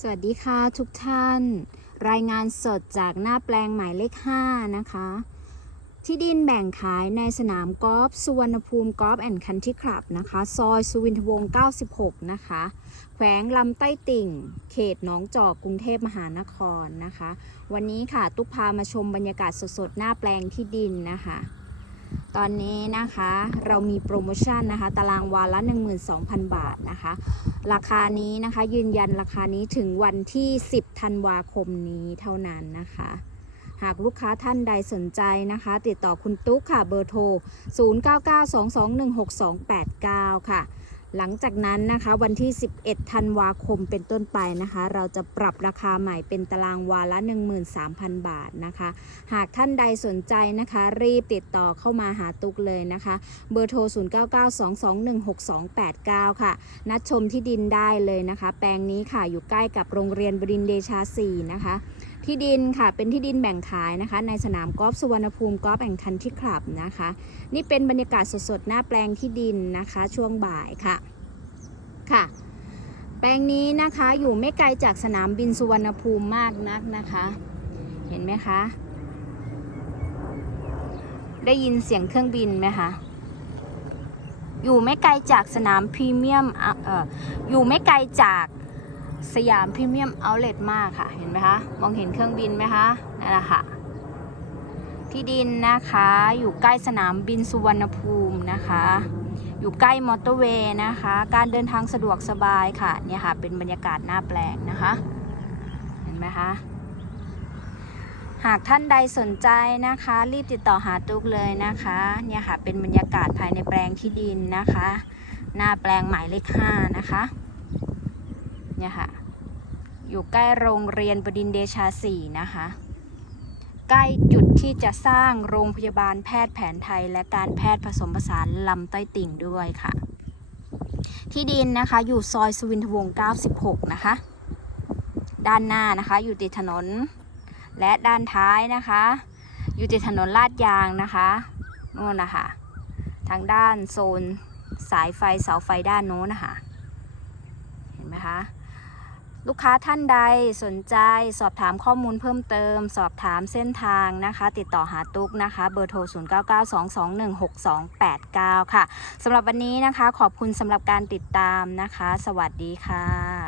สวัสดีค่ะทุกท่าน รายงานสดจากหน้าแปลงหมายเลข 5 นะคะ ที่ดินแบ่งขายในสนามกอล์ฟสุวรรณภูมิกอล์ฟแอนด์คันทรีคลับนะคะ ซอยสุวินทวงศ์96 นะคะ แขวงลำใต้ติ่ง เขตหนองจอกกรุงเทพมหานครนะคะ วันนี้ค่ะ ตุ๊กพามาชมบรรยากาศสดๆ หน้าแปลงที่ดินนะคะ ตอนนี้นะคะเรามีโปรโมชั่นนะคะ ตารางวาละ 12,000 บาทนะคะ ราคานี้นะคะยืนยันราคานี้ถึงวันที่ 10 ธันวาคมนี้เท่านั้นนะคะ หากลูกค้าท่านใดสนใจนะคะ ติดต่อคุณตุ๊กค่ะเบอร์โทร 0992216289 ค่ะ หลังจากนั้นนะคะวันที่ 11 ธันวาคมเป็นต้นไปนะคะ เราจะปรับราคาใหม่เป็นตารางวาละ 13,000 บาทนะคะ หากท่านใดสนใจนะคะ รีบติดต่อเข้ามาหาตุ๊กเลยนะคะ เบอร์โทร 0992216289 ค่ะ นัดชมที่ดินได้เลยนะคะ แปลงนี้ค่ะอยู่ใกล้กับโรงเรียนบดินเดชา 4 นะคะ ที่ดินค่ะเป็นที่ดินแบ่งขายนะคะ ในสนามกอล์ฟสุวรรณภูมิกอล์ฟแอนด์คันที่คลับนะคะ นี่เป็นบรรยากาศสดๆ หน้าแปลงที่ดินนะคะ ช่วงบ่ายค่ะค่ะ แปลงนี้นะคะอยู่ไม่ไกลจากสนามบินสุวรรณภูมิมากนักนะคะ เห็นไหมคะ ได้ยินเสียงเครื่องบินไหมคะอยู่ไม่ไกลจากสนามพรีเมียมอออยู่ไม่ไกลจาก สยามพรีเมียมเอาเลทมากค่ะ เห็นไหมคะ มองเห็นเครื่องบินไหมคะนั่นแหละค่ะ ที่ดินนะคะอยู่ใกล้สนามบินสุวรรณภูมินะคะ อยู่ใกล้มอเตอร์เวย์นะคะ การเดินทางสะดวกสบายค่ะ เนี่ยค่ะ เป็นบรรยากาศหน้าแปลงนะคะ เห็นไหมคะหากท่านใดสนใจนะคะ รีบติดต่อหาตุกเลยนะคะเนี่ยค่ะเป็นบรรยากาศภายในแปลงที่ดินนะคะ หน้าแปลงหมายเลขห้านะคะ เนี่ยค่ะ อยู่ใกล้โรงเรียนบดินเดชาสี่นะคะ ใกล้จุดที่จะสร้างโรงพยาบาลแพทย์แผนไทย และการแพทย์ผสมผสานลำใต้ติ่งด้วยค่ะ ที่ดินนะคะอยู่ซอยสุวินทวงศ์96 นะคะ ด้านหน้านะคะอยู่ติดถนน และด้านท้ายนะคะ อยู่ติดถนนลาดยางนะคะนู่นนะคะทางด้านโซนสายไฟเสาไฟด้านโน้นนะคะ เห็นไหมคะ ลูกค้าท่านใดสนใจสอบถามข้อมูลเพิ่มเติม สอบถามเส้นทางนะคะ ติดต่อหาตุ๊กนะคะ เบอร์โทร 0992216289 ค่ะสำหรับวันนี้นะคะ ขอบคุณสำหรับการติดตามนะคะ สวัสดีค่ะ